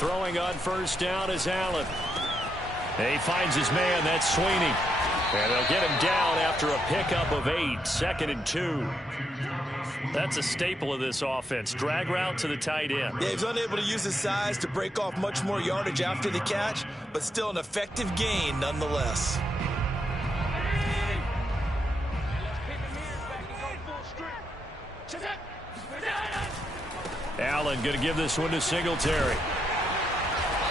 Throwing on first down is Allen. He finds his man. That's Sweeney. And they'll get him down after a pickup of 8. 2nd and 2. That's a staple of this offense. Drag route to the tight end. Yeah, he's unable to use his size to break off much more yardage after the catch, but still an effective gain nonetheless. Allen going to give this one to Singletary.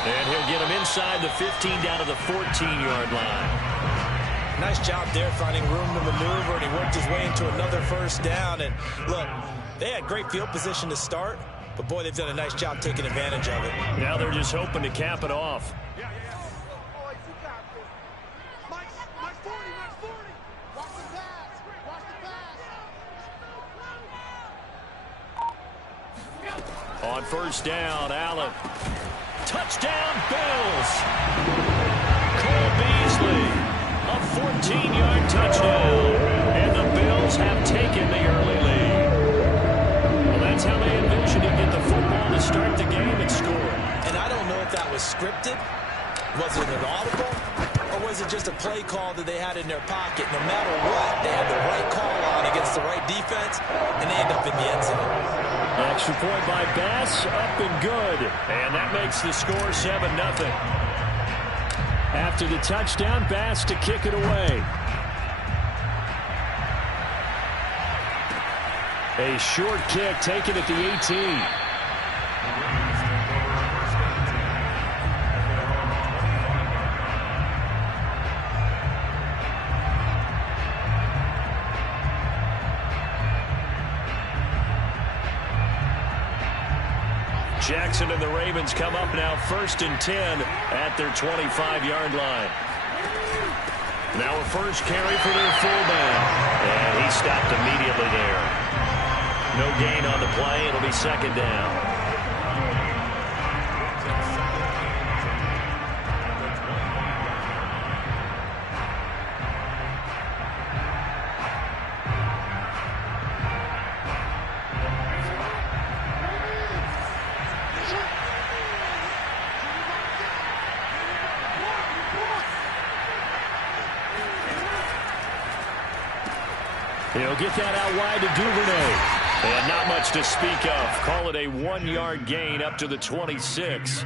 And he'll get him inside the 15 down to the 14-yard line. Nice job there finding room to maneuver, and he worked his way into another first down. And look, they had great field position to start, but boy, they've done a nice job taking advantage of it. Now they're just hoping to cap it off. On first down, Allen. Touchdown, Bills. Cole Beasley, a 14-yard touchdown. And the Bills have taken the early lead. Well, that's how they envisioned to get the football to start the game and score. And I don't know if that was scripted. Was it an audible? Or was it just a play call that they had in their pocket? No matter what, they had the right call on against the right defense, and they end up in the end zone. Extra point by Bass, up and good. And that makes the score 7-0. After the touchdown, Bass to kick it away. A short kick taken at the 18. Jackson and the Ravens come up now 1st and 10 at their 25-yard line. Now a first carry for their fullback. And he stopped immediately there. No gain on the play. It'll be 2nd down. He'll get that out wide to Duvernay. And not much to speak of. Call it a 1-yard gain up to the 26.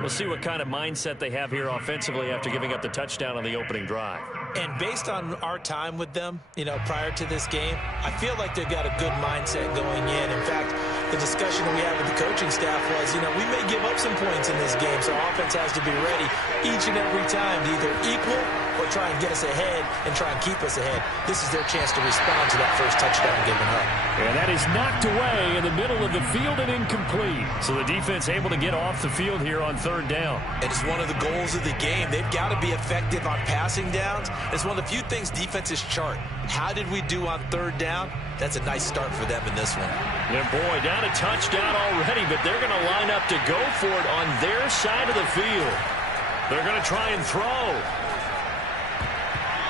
We'll see what kind of mindset they have here offensively after giving up the touchdown on the opening drive. And based on our time with them, prior to this game, I feel like they've got a good mindset going in. In fact, the discussion that we had with the coaching staff was, we may give up some points in this game, so our offense has to be ready each and every time to either equal or try and get us ahead and try and keep us ahead. This is their chance to respond to that first touchdown given up. And that is knocked away in the middle of the field and incomplete. So the defense able to get off the field here on 3rd down. And it's one of the goals of the game. They've got to be effective on passing downs. It's one of the few things defenses chart. How did we do on 3rd down? That's a nice start for them in this one. Yeah, boy, down a touchdown already, but they're going to line up to go for it on their side of the field. They're going to try and throw.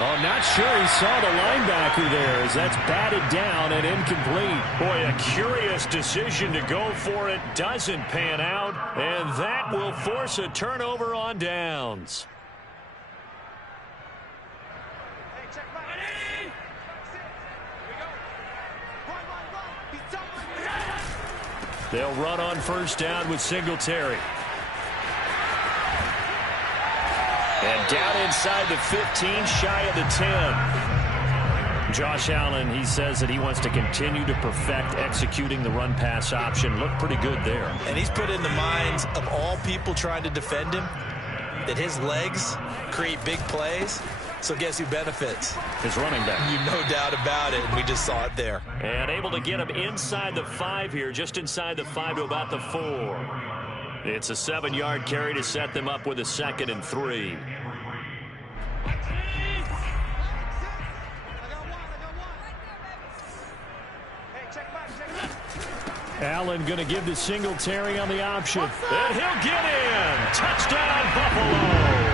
Oh, not sure he saw the linebacker there as that's batted down and incomplete. Boy, a curious decision to go for it. Doesn't pan out, and that will force a turnover on downs. They'll run on first down with Singletary. And down inside the 15, shy of the 10. Josh Allen, he says that he wants to continue to perfect executing the run-pass option. Looked pretty good there. And he's put in the minds of all people trying to defend him that his legs create big plays. So guess who benefits? His running back. No doubt about it, and we just saw it there. And able to get him inside the 5 here, just inside the 5 to about the 4. It's a 7-yard carry to set them up with a 2nd and 3. Allen going to give to Singletary on the option. And he'll get in. Touchdown, Buffalo.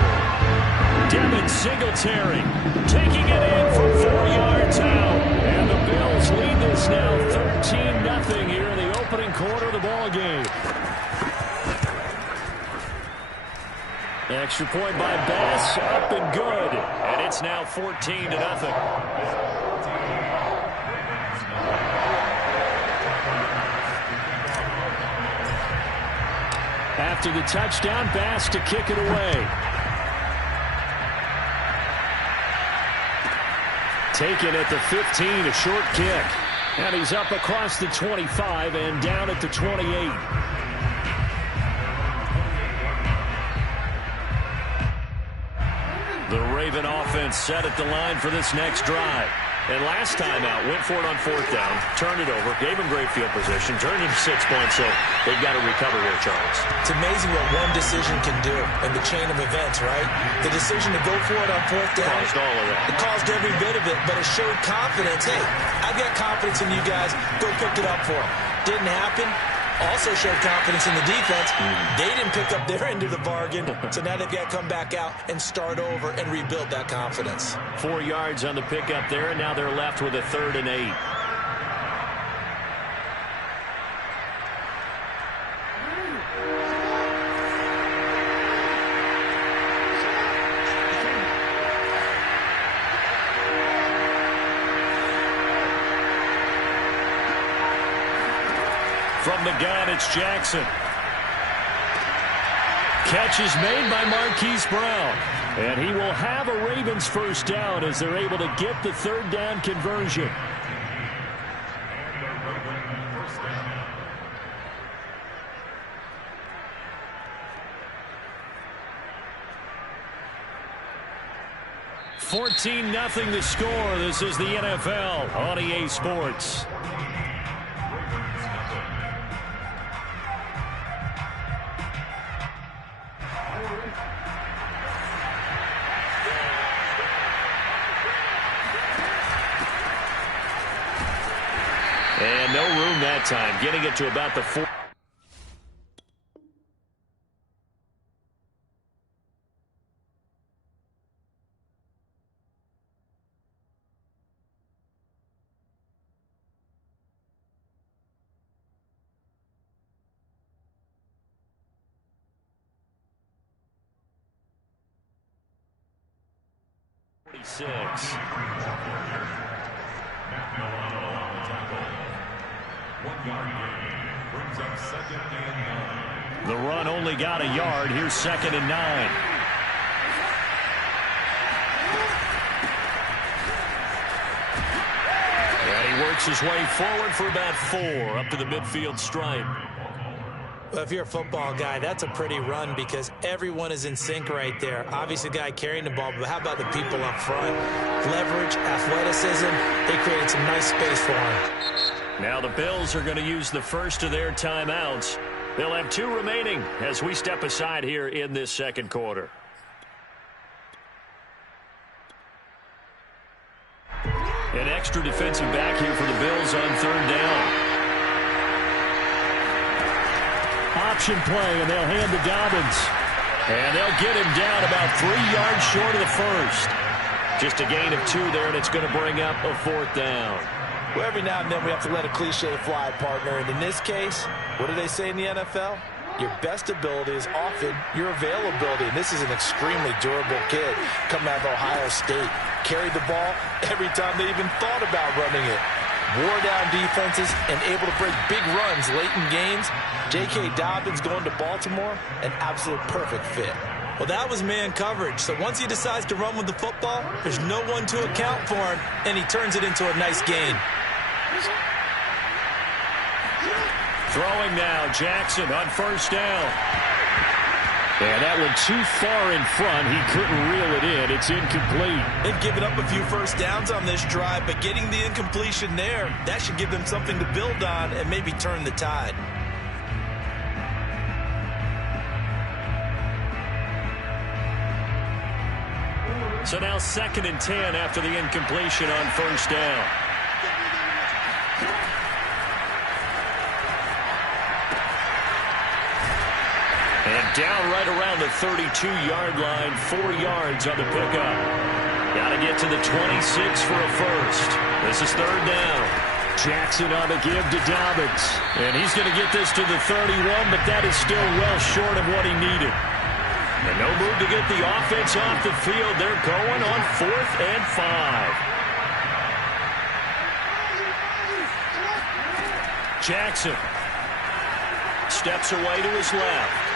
Devin Singletary taking it in from 4 yards out. And the Bills lead this now 13-0 here in the opening quarter of the ball game. Extra point by Bass, up and good. And it's now 14-0. After the touchdown, Bass to kick it away. Taken at the 15, a short kick. And he's up across the 25 and down at the 28. The Raven offense set at the line for this next drive. And last time out, went for it on 4th down, turned it over, gave him great field position, turned into 6 points, so they've got to recover here, Charles. It's amazing what one decision can do in the chain of events, right? The decision to go for it on 4th down. Caused all of that. It caused every bit of it, but it showed confidence. Hey, I've got confidence in you guys. Go pick it up for them. Didn't happen. Also showed confidence in the defense. They didn't pick up their end of the bargain, so now they've got to come back out and start over and rebuild that confidence. 4 yards on the pickup there, and now they're left with a 3rd and 8. From the gun, it's Jackson. Catch is made by Marquise Brown. And he will have a Ravens first down as they're able to get the 3rd down conversion. $14-0 the score. This is the NFL on EA Sports. And no room that time, getting it to about the 4. The run only got a yard. Here's 2nd and 9. And he works his way forward for about 4 up to the midfield stripe. Well, if you're a football guy, that's a pretty run because everyone is in sync right there. Obviously, the guy carrying the ball, but how about the people up front? Leverage, athleticism, they created some nice space for him. Now the Bills are going to use the first of their timeouts. They'll have 2 remaining as we step aside here in this 2nd quarter. An extra defensive back here for the Bills on 3rd down. Option play, and they'll hand to Dobbins. And they'll get him down about 3 yards short of the first. Just a gain of 2 there, and it's going to bring up a 4th down. Well, every now and then we have to let a cliche fly, partner. And in this case, what do they say in the NFL? Your best ability is often your availability. And this is an extremely durable kid coming out of Ohio State. Carried the ball every time they even thought about running it. Wore down defenses and able to break big runs late in games. J.K. Dobbins going to Baltimore, an absolute perfect fit. Well, that was man coverage. So once he decides to run with the football, there's no one to account for him, and he turns it into a nice gain. Throwing now, Jackson on 1st down. And that one too far in front. He couldn't reel it in. It's incomplete. They've given up a few first downs on this drive, but getting the incompletion there, that should give them something to build on and maybe turn the tide. So now 2nd and 10 after the incompletion on 1st down. And down right around the 32-yard line, 4 yards on the pickup. Got to get to the 26 for a first. This is 3rd down. Jackson on the give to Dobbins. And he's going to get this to the 31, but that is still well short of what he needed. And no move to get the offense off the field. They're going on 4th and 5. Jackson steps away to his left.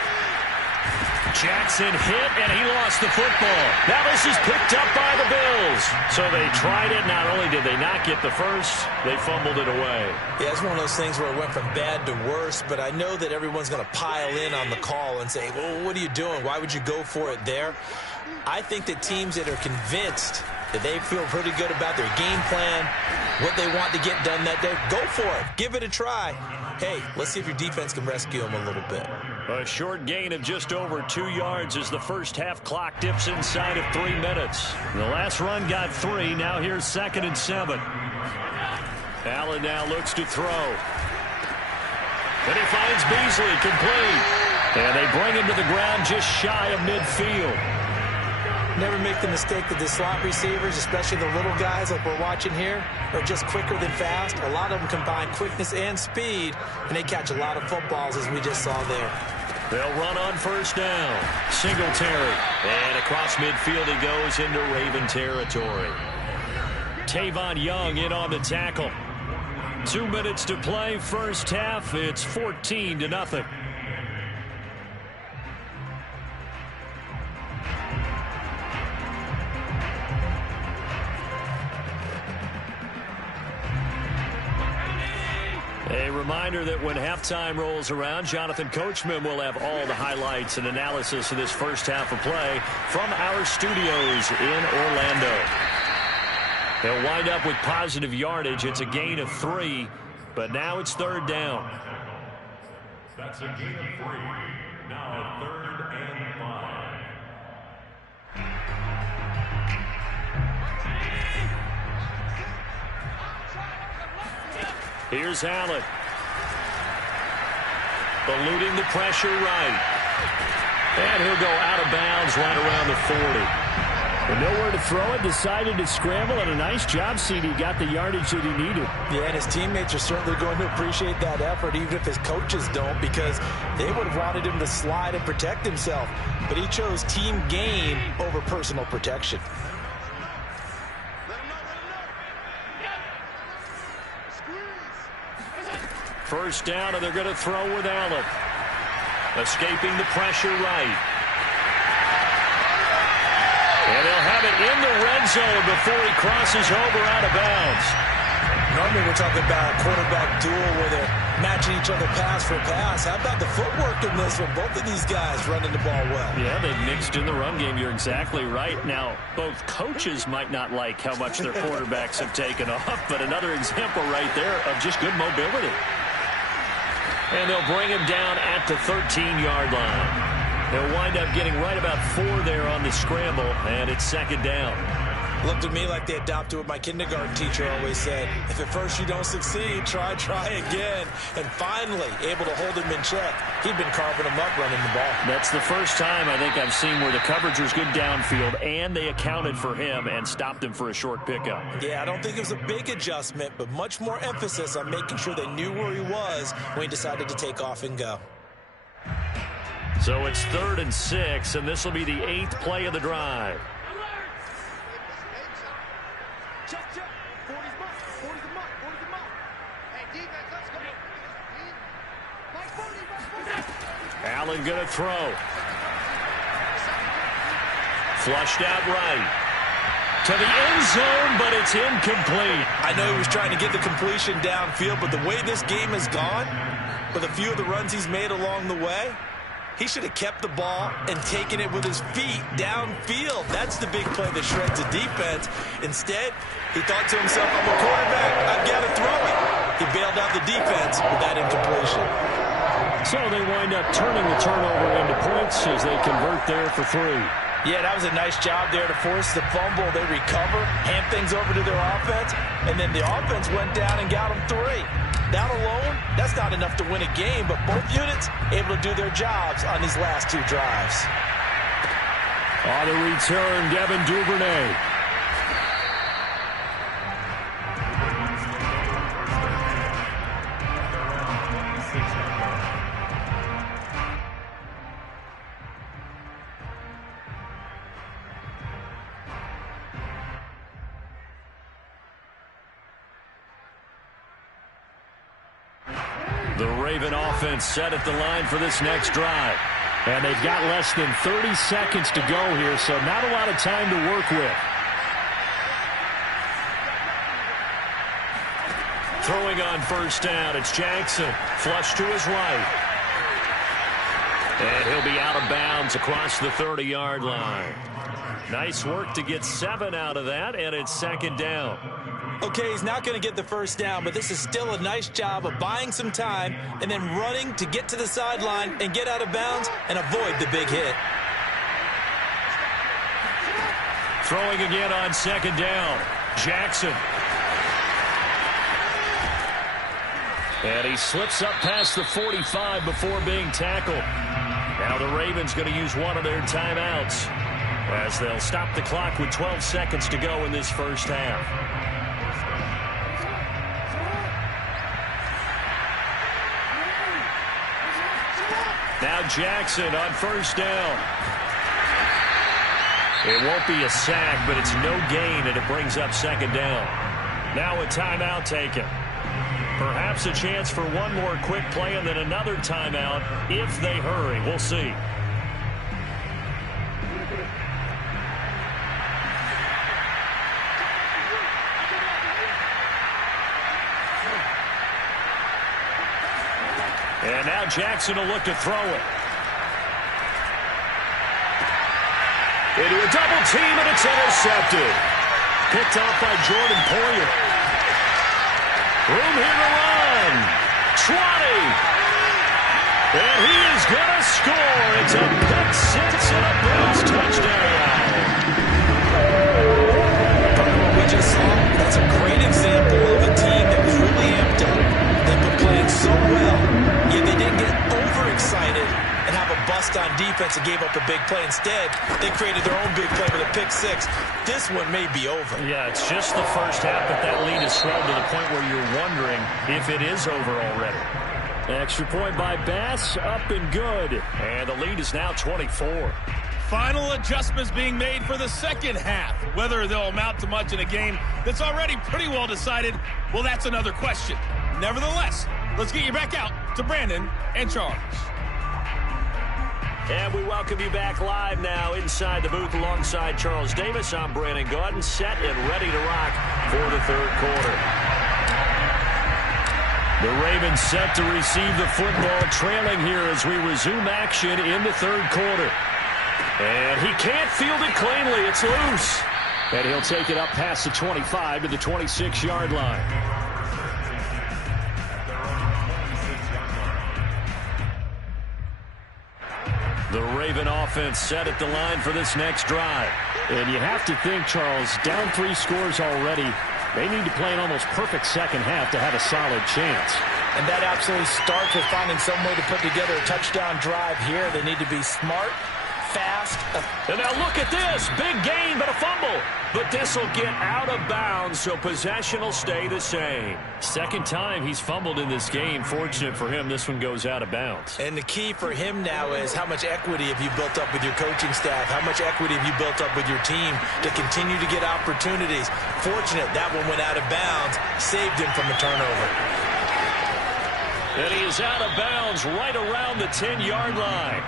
Jackson hit, and he lost the football. Now this is picked up by the Bills. So they tried it. Not only did they not get the first, they fumbled it away. Yeah, it's one of those things where it went from bad to worse, but I know that everyone's going to pile in on the call and say, well, what are you doing? Why would you go for it there? I think that teams that are convinced that they feel pretty good about their game plan, what they want to get done that day, go for it. Give it a try. Hey, let's see if your defense can rescue them a little bit. A short gain of just over 2 yards as the first half clock dips inside of 3 minutes. The last run got 3. Now here's 2nd and 7. Allen now looks to throw. And he finds Beasley complete. And they bring him to the ground just shy of midfield. Never make the mistake that the slot receivers, especially the little guys like we're watching here, are just quicker than fast. A lot of them combine quickness and speed, and they catch a lot of footballs, as we just saw there. They'll run on 1st down. Singletary. And across midfield he goes into Raven territory. Tavon Young in on the tackle. 2 minutes to play, first half. It's 14-0. A reminder that when halftime rolls around, Jonathan Coachman will have all the highlights and analysis of this first half of play from our studios in Orlando. They'll wind up with positive yardage. It's a gain of 3, but now it's 3rd down. That's a gain of 3. Now 3rd and 5. Here's Allen. Eluding the pressure right. And he'll go out of bounds right around the 40. But nowhere to throw it, decided to scramble, and a nice job, CD. Got the yardage that he needed. Yeah, and his teammates are certainly going to appreciate that effort, even if his coaches don't, because they would have wanted him to slide and protect himself. But he chose team gain over personal protection. First down, and they're going to throw with Allen. Escaping the pressure right. And they'll have it in the red zone before he crosses over out of bounds. Normally we're talking about a quarterback duel where they're matching each other pass for pass. How about the footwork in this one? Both of these guys running the ball well. Yeah, they've mixed in the run game. You're exactly right. Now, both coaches might not like how much their quarterbacks have taken off, but another example right there of just good mobility. And they'll bring him down at the 13-yard line. They'll wind up getting right about 4 there on the scramble, and it's 2nd down. Looked at me like they adopted what my kindergarten teacher always said. If at first you don't succeed, try again. And finally, able to hold him in check. He'd been carving him up running the ball. That's the first time I think I've seen where the coverage was good downfield, and they accounted for him and stopped him for a short pickup. Yeah, I don't think it was a big adjustment, but much more emphasis on making sure they knew where he was when he decided to take off and go. So it's 3rd and 6, and this will be the 8th play of the drive. Allen going to throw. Flushed out right. To the end zone, but it's incomplete. I know he was trying to get the completion downfield, but the way this game has gone, with a few of the runs he's made along the way, he should have kept the ball and taken it with his feet downfield. That's the big play that shreds the defense. Instead, he thought to himself, I'm a quarterback, I've got to throw it. He bailed out the defense with that incompletion. So they wind up turning the turnover into points as they convert there for 3. Yeah, that was a nice job there to force the fumble. They recover, hand things over to their offense, and then the offense went down and got them 3. That alone, that's not enough to win a game, but both units able to do their jobs on these last 2 drives. On the return, Devin Duvernay. The Raven offense set at the line for this next drive. And they've got less than 30 seconds to go here, so not a lot of time to work with. Throwing on first down, it's Jackson. Flush to his right. And he'll be out of bounds across the 30-yard line. Nice work to get 7 out of that, and it's second down. Okay, he's not going to get the first down, but this is still a nice job of buying some time and then running to get to the sideline and get out of bounds and avoid the big hit. Throwing again on second down. Jackson. And he slips up past the 45 before being tackled. Now the Ravens going to use one of their timeouts as they'll stop the clock with 12 seconds to go in this first half. Now Jackson on first down. It won't be a sack, but it's no gain, and it brings up second down. Now a timeout taken. Perhaps a chance for one more quick play and then another timeout if they hurry. We'll see. And now Jackson will look to throw it. Into a double team, and it's intercepted. Picked off by Jordan Poyer. Room here to run. Charley. And he is going to score. It's a pick six and a Bills touchdown. What we just saw, that's a great example of a team that was really amped up. They've been playing so well, yet they didn't get overexcited and have a bust on defense and gave up a big play. Instead, they created their own big play with a pick six. This one may be over. Yeah, it's just the first half, but that lead has swelled to the point where you're wondering if it is over already. Extra point by Bass, up and good. And the lead is now 24. Final adjustments being made for the second half. Whether they'll amount to much in a game that's already pretty well decided, well, that's another question. Nevertheless, let's get you back out to Brandon and Charles. And we welcome you back live now inside the booth alongside Charles Davis. I'm Brandon Gaudin, set and ready to rock for the third quarter. The Ravens set to receive the football, trailing here as we resume action in the third quarter. And he can't field it cleanly. It's loose. And he'll take it up past the 25 to the 26-yard line. The Raven offense set at the line for this next drive. And you have to think, Charles, down 3 scores already. They need to play an almost perfect second half to have a solid chance. And that absolutely starts with finding some way to put together a touchdown drive here. They need to be smart, fast. And now look at this. Big gain, but a fumble. But this will get out of bounds, so possession will stay the same. Second time he's fumbled in this game. Fortunate for him, this one goes out of bounds. And the key for him now is how much equity have you built up with your coaching staff? How much equity have you built up with your team to continue to get opportunities? Fortunate that one went out of bounds, saved him from a turnover. And he is out of bounds right around the 10-yard line.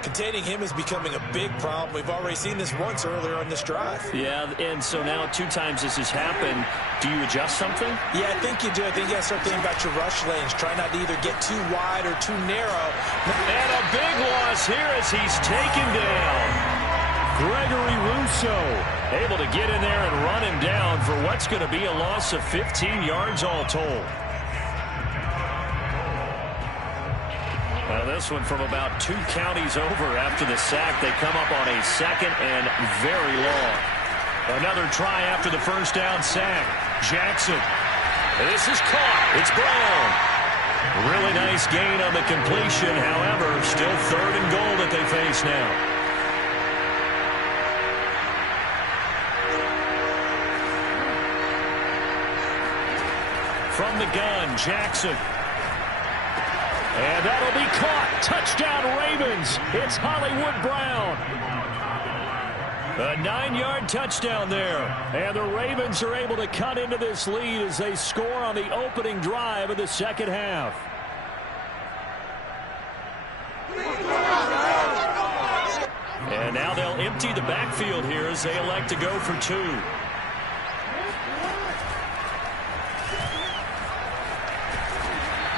Containing him is becoming a big problem. We've already seen this once earlier on this drive. Yeah, and so now 2 times this has happened. Do you adjust something? Yeah, I think you do. I think you got to start thinking about your rush lanes. Try not to either get too wide or too narrow. And a big loss here as he's taken down. Gregory Rousseau able to get in there and run him down for what's going to be a loss of 15 yards all told. Well, this one from about 2 counties over after the sack. They come up on a second and very long. Another try after the first down sack. Jackson. This is caught. It's Brown. Really nice gain on the completion. However, still 3rd and goal that they face now. From the gun, Jackson. And that'll be caught. Touchdown, Ravens. It's Hollywood Brown. A 9-yard touchdown there. And the Ravens are able to cut into this lead as they score on the opening drive of the second half. And now they'll empty the backfield here as they elect to go for 2.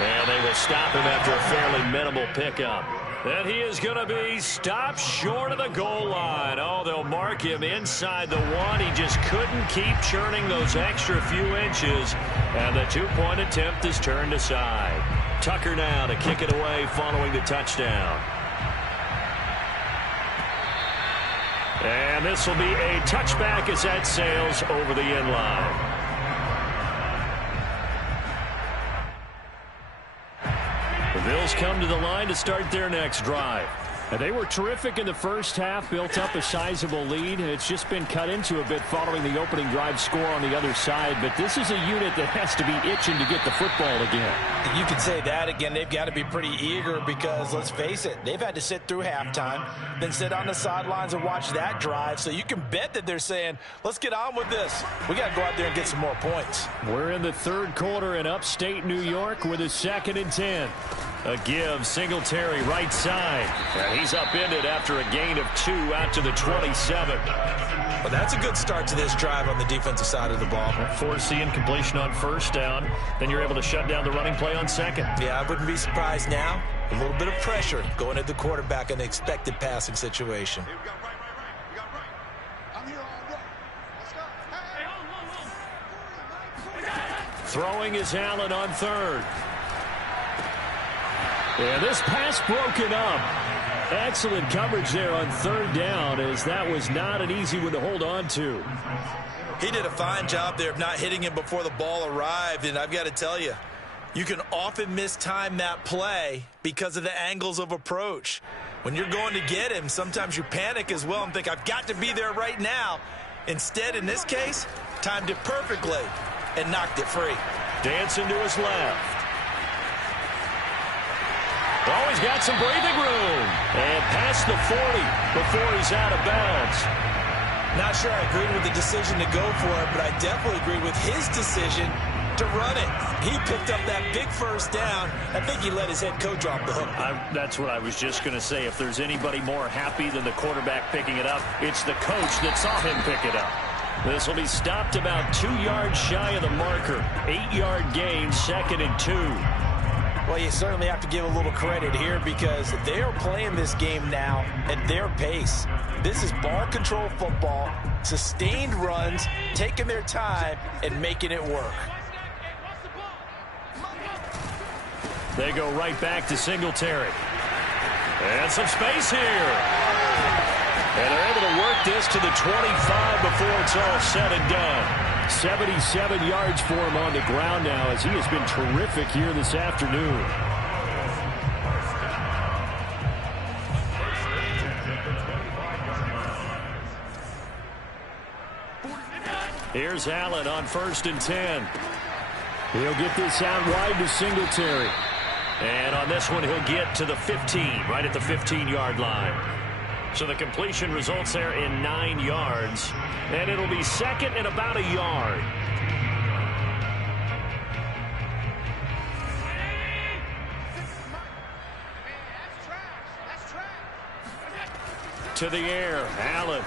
And they will stop him after a fairly minimal pickup. And he is going to be stopped short of the goal line. Oh, they'll mark him inside the 1. He just couldn't keep churning those extra few inches. And the 2-point attempt is turned aside. Tucker now to kick it away following the touchdown. And this will be a touchback as that sails over the end line. The Bills come to the line to start their next drive. And they were terrific in the first half, built up a sizable lead. It's just been cut into a bit following the opening drive score on the other side. But this is a unit that has to be itching to get the football again. You can say that again. They've got to be pretty eager because, let's face it, they've had to sit through halftime, then sit on the sidelines and watch that drive. So you can bet that they're saying, let's get on with this. We got to go out there and get some more points. We're in the third quarter in upstate New York with a 2nd and 10. A give, Singletary right side. And he's upended after a gain of 2 out to the 27. Well, that's a good start to this drive on the defensive side of the ball. Forcing incompletion on first down. Then you're able to shut down the running play on second. Yeah, I wouldn't be surprised now. A little bit of pressure going at the quarterback in an expected passing situation. Throwing is Allen on 3rd. Yeah, this pass broken up. Excellent coverage there on 3rd down, as that was not an easy one to hold on to. He did a fine job there of not hitting him before the ball arrived, and I've got to tell you, you can often mistime that play because of the angles of approach. When you're going to get him, sometimes you panic as well and think, I've got to be there right now. Instead, in this case, timed it perfectly and knocked it free. Dancing to his left. Oh, he's got some breathing room. And past the 40 before he's out of bounds. Not sure I agree with the decision to go for it, but I definitely agree with his decision to run it. He picked up that big first down. I think he let his head coach off the hook. That's what I was just going to say. If there's anybody more happy than the quarterback picking it up, it's the coach that saw him pick it up. This will be stopped about 2 yards shy of the marker. 8-yard gain, 2nd and 2. Well, you certainly have to give a little credit here because they are playing this game now at their pace. This is ball control football, sustained runs, taking their time and making it work. They go right back to Singletary. And some space here. And they're able to work this to the 25 before it's all said and done. 77 yards for him on the ground now, as he has been terrific here this afternoon. Here's Allen on 1st and 10. He'll get this out wide to Singletary. And on this one, he'll get to the 15, right at the 15-yard line. So the completion results there in 9 yards. And it'll be 2nd and about a yard. To the air, Allen.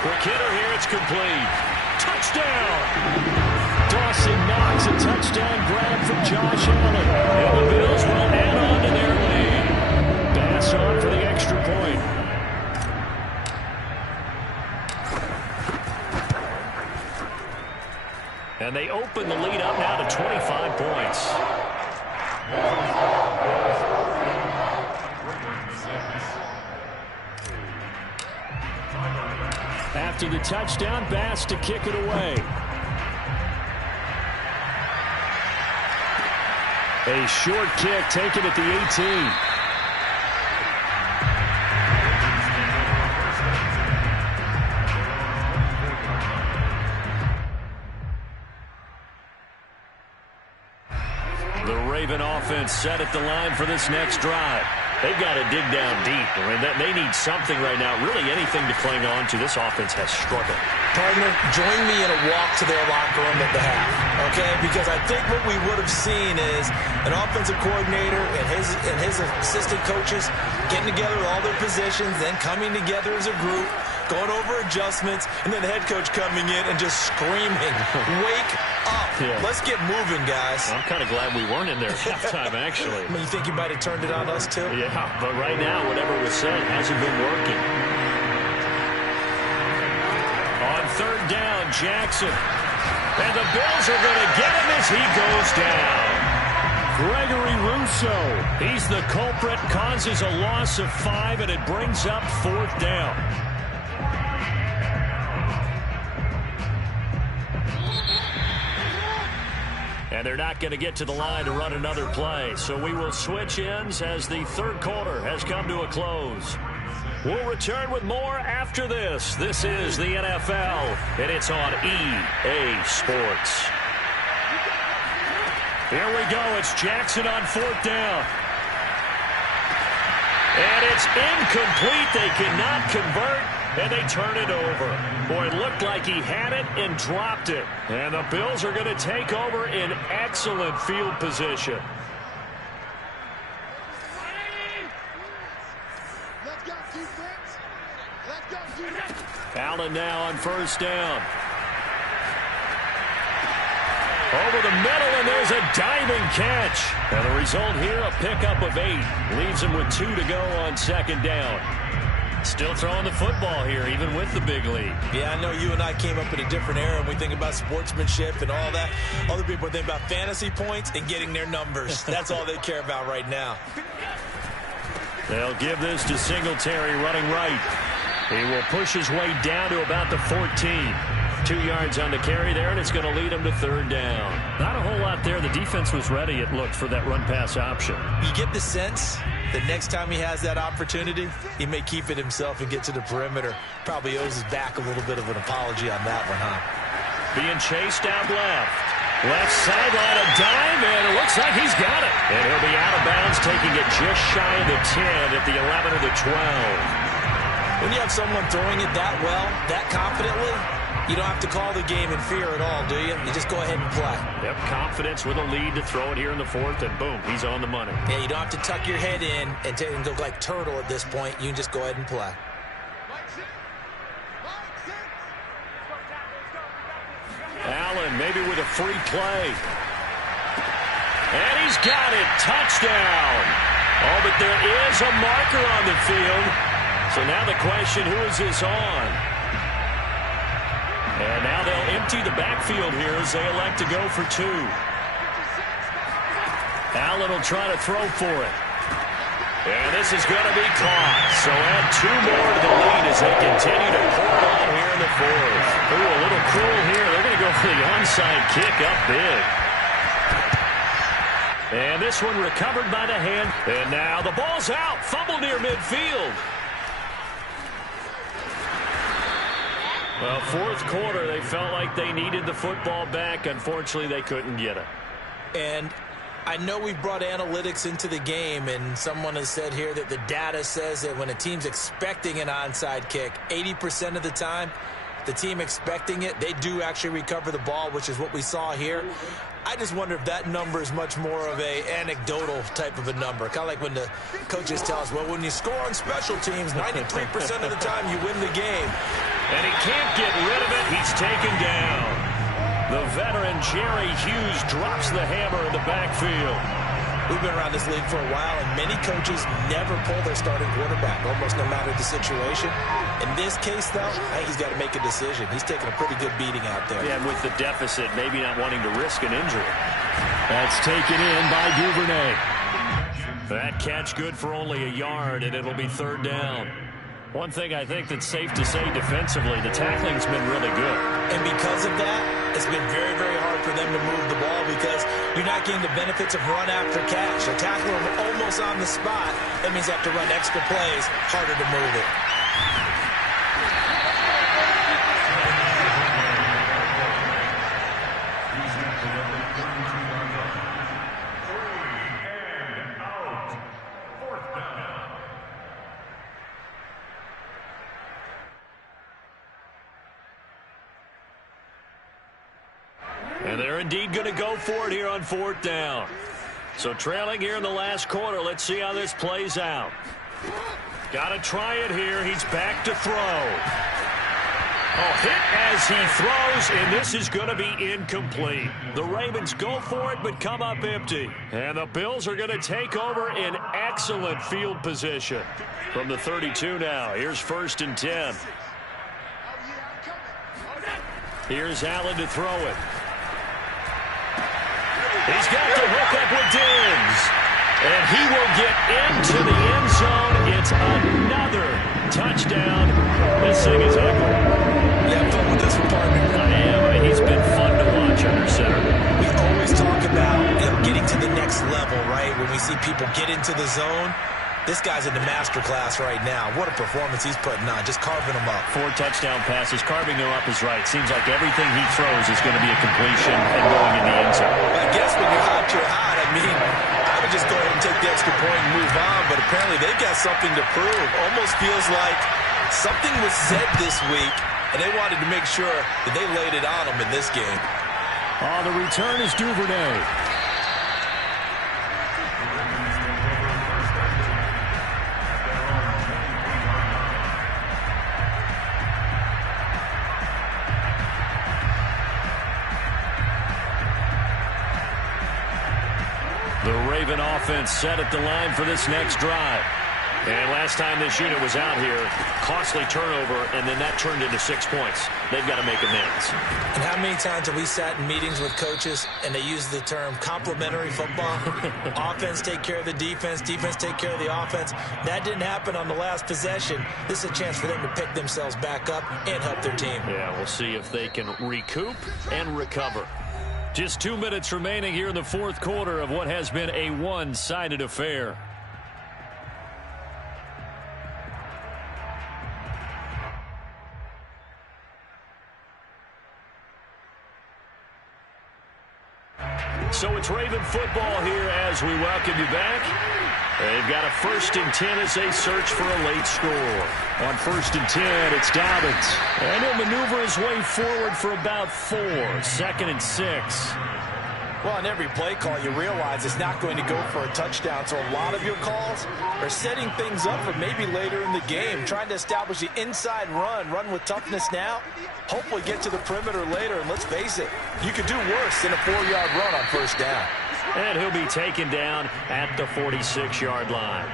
Quick hitter here, it's complete. Touchdown! Dawson Knox, a touchdown grab from Josh Allen. And the Bills will add on to their lead. Pass on for the extra point. And they open the lead up now to 25 points. After the touchdown, Bass to kick it away. A short kick taken at the 18. The Raven offense set at the line for this next drive. They've got to dig down deep. I mean, they need something right now, really anything to cling on to. This offense has struggled. Partner, join me in a walk to their locker room at the half, okay? Because I think what we would have seen is an offensive coordinator and his assistant coaches getting together with all their positions, then coming together as a group, going over adjustments, and then the head coach coming in and just screaming, wake up. Yeah. Let's get moving, guys. I'm kind of glad we weren't in there at halftime, actually. I mean, you think you might have turned it on us, too? Yeah, but right now, whatever was said hasn't been working. On third down, Jackson. And the Bills are going to get him as he goes down. Gregory Rousseau. He's the culprit, causes a loss of 5, and it brings up fourth down. And they're not going to get to the line to run another play. So we will switch ends as the third quarter has come to a close. We'll return with more after this. This is the NFL, and it's on EA Sports. Here we go. It's Jackson on fourth down. And it's incomplete. They cannot convert, and they turn it over. Boy, it looked like he had it and dropped it. And the Bills are going to take over in excellent field position. Allen now on first down. Over the middle, and there's a diving catch. And the result here, a pickup of 8. Leaves him with 2 to go on second down. Still throwing the football here, even with the big lead. Yeah, I know you and I came up in a different era, and we think about sportsmanship and all that. Other people think about fantasy points and getting their numbers. That's all they care about right now. They'll give this to Singletary running right. He will push his way down to about the 14. 2 yards on the carry there, and it's going to lead him to third down. Not a whole lot there. The defense was ready, it looked, for that run-pass option. You get the sense that next time he has that opportunity, he may keep it himself and get to the perimeter. Probably owes his back a little bit of an apology on that one, huh? Being chased out left. Left sideline, a dive, and it looks like he's got it. And he'll be out of bounds, taking it just shy of the 10 at the 11 or the 12. When you have someone throwing it that well, that confidently, you don't have to call the game in fear at all, do you? You just go ahead and play. Yep, confidence with a lead to throw it here in the fourth, and boom, he's on the money. Yeah, you don't have to tuck your head in and go like turtle at this point. You can just go ahead and play. Allen maybe with a free play. And he's got it. Touchdown. Oh, but there is a marker on the field. So now the question, who is this on? And now they'll empty the backfield here as they elect to go for 2. Allen will try to throw for it. And this is going to be caught. So add 2 more to the lead as they continue to pour it on here in the fourth. Ooh, a little cruel here. They're going to go for the onside kick up big. And this one recovered by the hand. And now the ball's out. Fumble near midfield. Well, fourth quarter, they felt like they needed the football back. Unfortunately, they couldn't get it. And I know we brought analytics into the game, and someone has said here that the data says that when a team's expecting an onside kick, 80% of the time, the team expecting it, they do actually recover the ball, which is what we saw here. I just wonder if that number is much more of a anecdotal type of a number. Kind of like when the coaches tell us, well, when you score on special teams, 93% of the time you win the game. And he can't get rid of it. He's taken down. The veteran Jerry Hughes drops the hammer in the backfield. We've been around this league for a while, and many coaches never pull their starting quarterback, almost no matter the situation. In this case, though, I think he's got to make a decision. He's taking a pretty good beating out there. Yeah, with the deficit, maybe not wanting to risk an injury. That's taken in by Duvernay. That catch good for only a yard, and it'll be third down. One thing I think that's safe to say defensively, the tackling's been really good. And because of that, it's been very, very hard for them to move the ball because you're not getting the benefits of run after catch. They're tackling them almost on the spot. That means they have to run extra plays, harder to move it. indeed going to go for it here on 4th down. So trailing here in the last quarter. Let's see how this plays out. Got to try it here. He's back to throw. Oh, hit as he throws, and this is going to be incomplete. The Ravens go for it, but come up empty. And the Bills are going to take over in excellent field position. From the 32 now, here's 1st and 10. Here's Allen to throw it. He's got to hook up with Diggs. And he will get into the end zone. It's another touchdown. This thing is ugly. You have fun with this one, partner? I am. He's been fun to watch under center. We always talk about getting to the next level, right? When we see people get into the zone, this guy's in the master class right now. What a performance he's putting on, just carving them up. 4 touchdown passes. Carving them up is right. Seems like everything he throws is going to be a completion and going in the end zone. I guess when you're hot, you're hot. I mean, I would just go ahead and take the extra point and move on, but apparently they've got something to prove. Almost feels like something was said this week, and they wanted to make sure that they laid it on them in this game. The return is Duvernay. The Raven offense set at the line for this next drive. And last time this unit was out here, costly turnover, and then that turned into 6 points. They've got to make amends. And how many times have we sat in meetings with coaches and they use the term complementary football? Offense take care of the defense, defense take care of the offense. That didn't happen on the last possession. This is a chance for them to pick themselves back up and help their team. Yeah, we'll see if they can recoup and recover. Just 2 minutes remaining here in the 4th quarter of what has been a one-sided affair. So it's Raven football here as we welcome you back. They've got a 1st and 10 as they search for a late score. On 1st and 10, it's Dobbins. And he'll maneuver his way forward for about 4. 2nd and 6. Well, on every play call, you realize it's not going to go for a touchdown. So a lot of your calls are setting things up for maybe later in the game, trying to establish the inside run with toughness now, hopefully get to the perimeter later. And let's face it, you could do worse than a 4-yard run on 1st down. And he'll be taken down at the 46-yard line.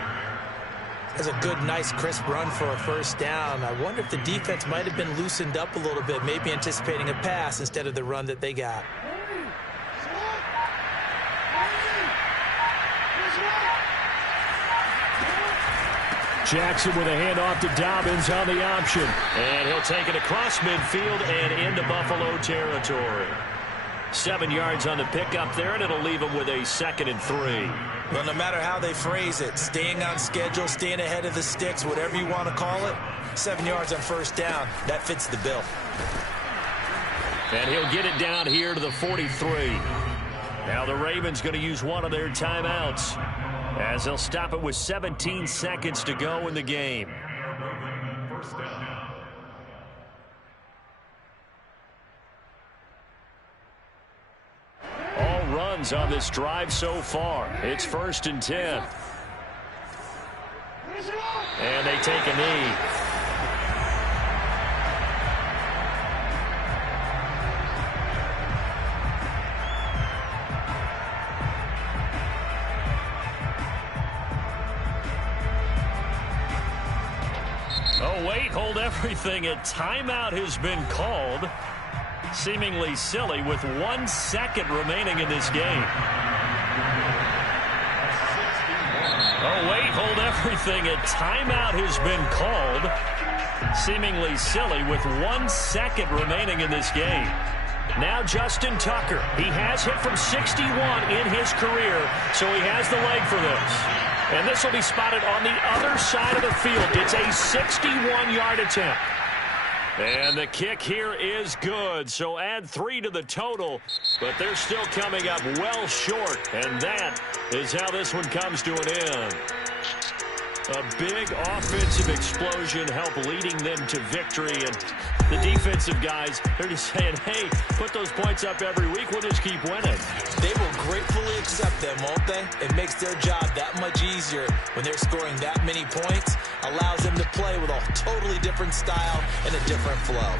That's a good, nice, crisp run for a 1st down. I wonder if the defense might have been loosened up a little bit, maybe anticipating a pass instead of the run that they got. Jackson with a handoff to Dobbins on the option. And he'll take it across midfield and into Buffalo territory. 7 yards on the pickup there, and it'll leave him with a 2nd and 3. Well, no matter how they phrase it, staying on schedule, staying ahead of the sticks, whatever you want to call it, 7 yards on 1st down, that fits the bill. And he'll get it down here to the 43. Now the Ravens going to use one of their timeouts, as they'll stop it with 17 seconds to go in the game. All runs on this drive so far. It's 1st and 10. And they take a knee. Oh, wait, hold everything. A timeout has been called. Seemingly silly with 1 second remaining in this game. Oh, wait, hold everything. A timeout has been called. Seemingly silly with 1 second remaining in this game. Now Justin Tucker. He has hit from 61 in his career, so he has the leg for this. And this will be spotted on the other side of the field. It's a 61-yard attempt. And the kick here is good, so add 3 to the total, but they're still coming up well short, and that is how this one comes to an end. A big offensive explosion helped leading them to victory, and The defensive guys, they're just saying, hey, put those points up every week. We'll just keep winning. They will gratefully accept them, won't they? It makes their job that much easier when they're scoring that many points. Allows them to play with a totally different style and a different flow.